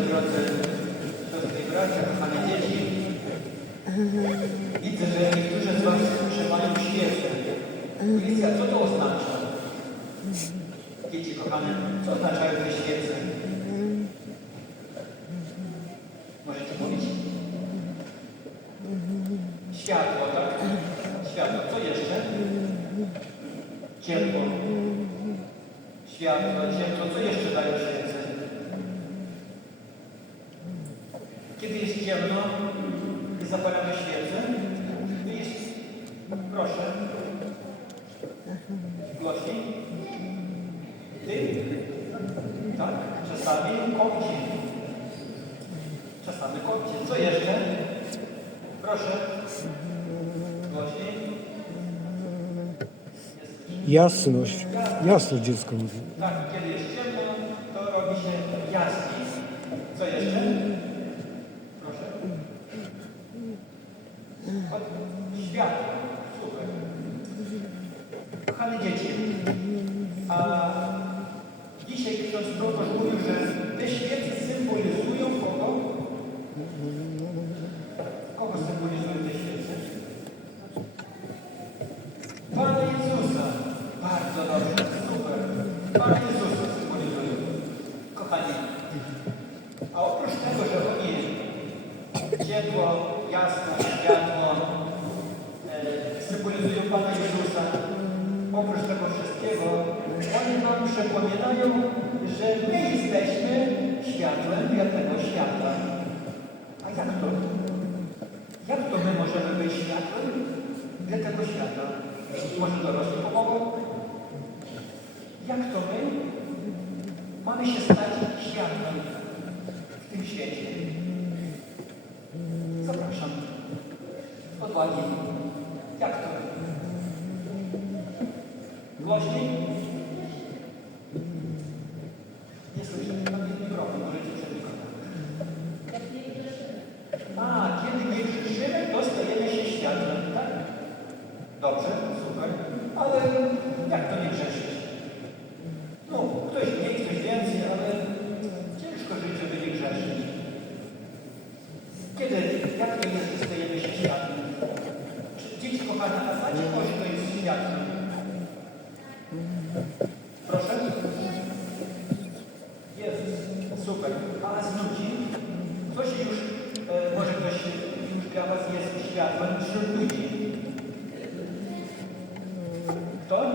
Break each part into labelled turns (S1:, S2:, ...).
S1: drodzy siostry i bracia, kochane dzieci. Widzę, że niektórzy z Was trzymają świecę. Krystian, co to oznacza? Dzieci kochane, co oznaczają te świece? Możecie mówić? Światło, tak? Światło. Co jeszcze? Ciepło. Światło, ciepło. Co jeszcze dają świece? Kiedy jest ciemno i zapalamy świecę, to jest... Proszę. Głośniej. Ty? Tak? Czasami kopci. Czasami kopci. Co jeszcze? Proszę. Głośniej. Jest
S2: Jasność. Jasność dziecko mówi.
S1: tak, kiedy jest ciemno, to robi się jasniej. Co jeszcze? Proszę. O, Światło. Super. Kochane dzieci, a dzisiaj ksiądz proboszcz mówił, że te świece symbolizują kogo? Kogo symbolizują te świece? Pana Jezusa. Bardzo dobrze, super. Pana Jezusa symbolizują. Kochani, a oprócz tego, że oni ciepło, jasno, światło e, symbolizują Pana Jezusa, oprócz tego wszystkiego, nam przypominają, że my jesteśmy światłem tego świata. A jak to? Jak to my możemy być światłem dla tego świata? Może dorośli pomogą? Jak to my mamy się stać światłem w tym świecie? Zapraszam. Odwagi. Jak to? Głośniej? Nie słyszę. Tam jest mikrofon. Możecie przed mikrofonem. A, kiedy nie grzeszymy, to stajemy się światłem, tak? Dobrze, super. Ale jak to nie grzeszyć? No, ktoś mniej, ktoś więcej, ale ciężko żyć, żeby nie grzeszyć. Kiedy, jak to jest, że stajemy się światłem? Czy dzieci kochane, a znacie kogoś, światłem? Proszę? Jest, super. A z ludzi? Ktoś już, e, może ktoś już dla Was jest światłem wśród ludzi? Kto?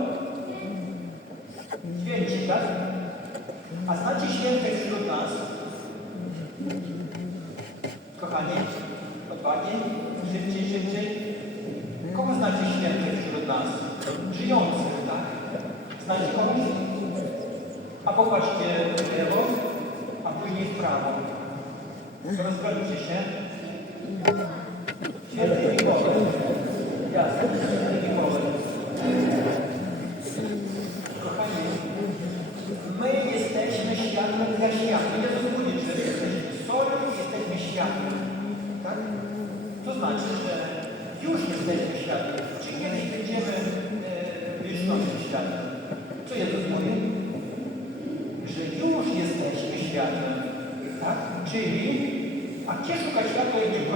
S1: Święci, tak? A znacie świętych wśród nas? Kochani, odwagi, szybciej, szybciej. Kogo znacie świętych wśród nas? Żyjących, tak? Znacie kogoś? A popatrzcie w lewo, a później w prawo. Rozglądźcie się. Święty Mikołaj. Jasne, święty Mikołaj. Kochani, my jesteśmy światłem dla świata. Nie zrozumieć, że jesteśmy solą i jesteśmy światłem. Tak? To znaczy, że już jesteśmy światłem. Czy kiedyś będziemy e, wiecznością światłem? Co Jezus mówi? Że już jesteśmy światłem. Tak? Czyli, a gdzie szukać światła, jak nie w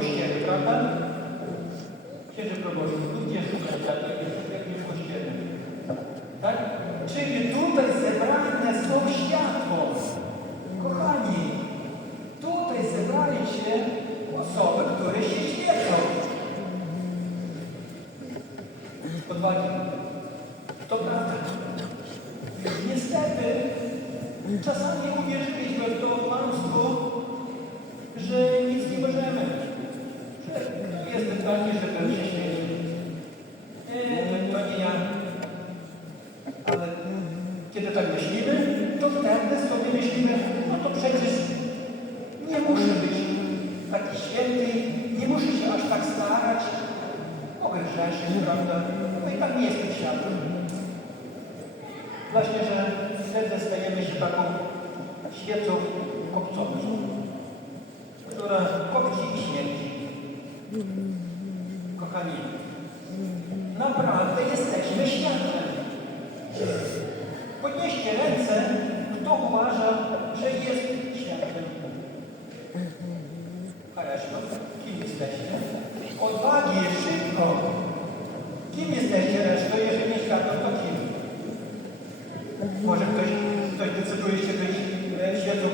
S1: Księże proboszczu, tu gdzie szukać nie- jak nie w kościele? Tak? Czyli tutaj zebrane są światło. Kochani, tutaj zebrali się osoby, które się świecą. Odwagi. To prawda. Niestety, czasami uwierzyliśmy w to kłamstwo, że nic nie możemy. Jestem taki, że pewnie. Nie, to nie ja. Ale kiedy tak myślimy, to wtedy sobie myślimy, no to przecież nie muszę być taki święty, nie muszę się aż tak starać. Mogę grzeszyć, prawda? No i tak nie jestem światłem. Właśnie, że wtedy stajemy się taką świecą kopcową, która kopci i śmierci. Kochani, naprawdę jesteśmy światłem. Podnieście ręce, kto uważa, że jest światłem.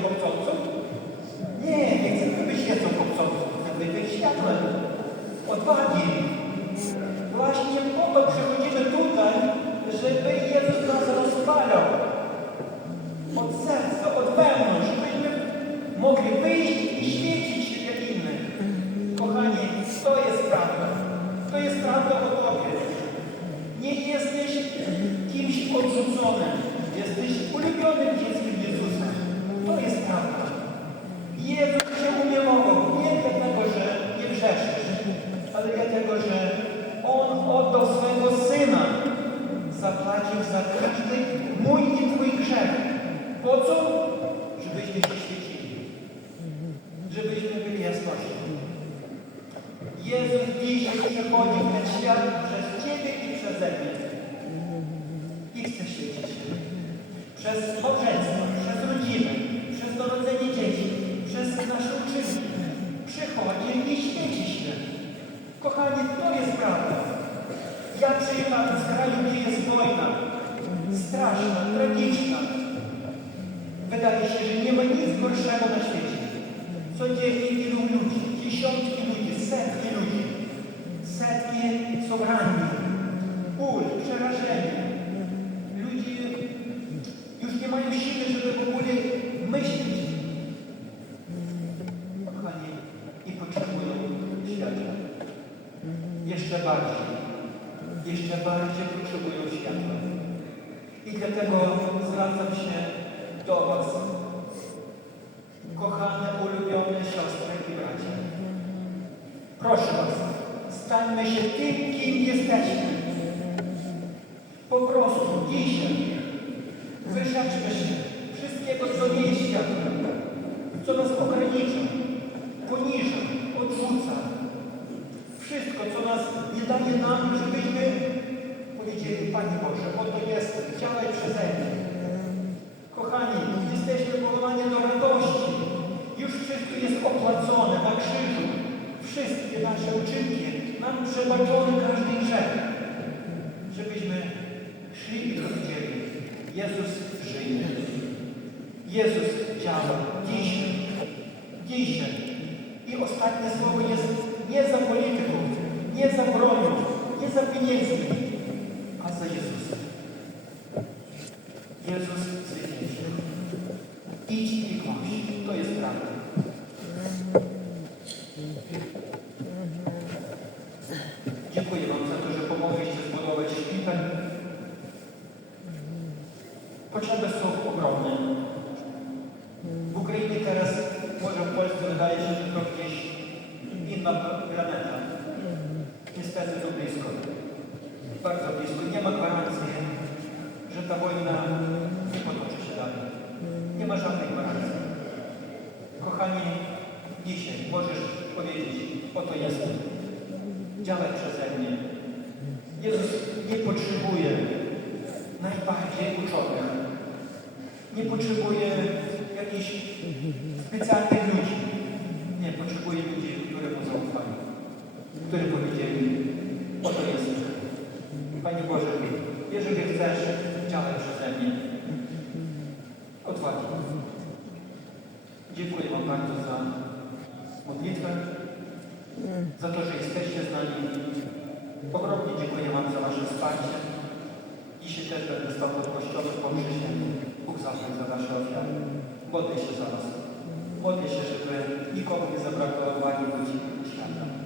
S1: kopcącą? Nie, nie chcemy być wiedzą kopcącą, chcemy być światłem. Odwagi. Właśnie po to przychodzimy tutaj, żeby Jezus nas rozpalał. Od serca, od wewnątrz, żebyśmy mogli wyjść i świecić się jak innych. Kochani, to jest prawda. To jest prawda o Tobie. Nie jesteś kimś odrzuconym. Jesteś ulubionym dzieckiem Jezusa. To jest prawda. Jezus się umiemował nie dlatego, że nie grzeszysz, ale dlatego, że On oddał swego Syna. Zapłacił za każdy mój i Twój grzech. Po co? Żebyśmy się świecili. Żebyśmy byli jasnością. Jezus dzisiaj przechodzi w ten świat przez Ciebie i przeze mnie. I chce świecić. Przez małżeństwo, przez rodzinę, przez narodzenie dzieci, przez nasze uczynki. Przychodzi i świeci się. Kochani, to jest prawda. Ja przyjechałem z kraju, gdzie jest wojna. Straszna, tragiczna. Wydaje się, że nie ma nic gorszego na świecie. Codziennie ilu ludzi, dziesiątki ludzi, setki ludzi. Jeszcze bardziej, jeszcze bardziej potrzebują światła. I dlatego zwracam się do Was, kochane, ulubione siostry i bracia. Proszę Was, stańmy się tym, kim jesteśmy. Po prostu dzisiaj wyrzeczmy się wszystkiego, co nie jest światłem, co nas ogranicza, poniża, odrzuca. Wszystko, co nas nie daje nam, żebyśmy powiedzieli, Panie Boże, oto jestem, działaj przeze mnie. Kochani, jesteśmy powołani do radości. Już wszystko jest opłacone na krzyżu. Wszystkie nasze uczynki, nam przebaczony każdy grzech. Żebyśmy szli i powiedzieli, Jezus żyje. Jezus działa dzisiaj. Dzisiaj. I ostatnie słowo jest nie za nie za bronią, nie za pieniędzmi, a za Jezusem. Jezus zwyciężył. Idź i głoś. To jest prawda. Dziękuję Wam za to, że pomogliście zbudować szpital. Potrzeby są ogromne. W Ukrainie teraz, może w Polsce wydaje się, że to gdzieś inna planeta. Niestety to blisko. Bardzo blisko. Nie ma gwarancji, że ta wojna nie potoczy się dalej. Nie ma żadnej gwarancji. Kochani, dzisiaj możesz powiedzieć, oto jestem. Działaj przeze mnie. Jezus nie potrzebuje najbardziej uczonych. Nie potrzebuje jakichś specjalnych ludzi. Nie, potrzebuje ludzi, którzy mu zaufali. Którzy Braci. Dzisiaj też będę stał pod kościołem po przysięgu. Bóg zachęć za nasze ofiary. Modlę się za nas. Modlę się, żeby nikomu nie zabrakło ani godziny świata.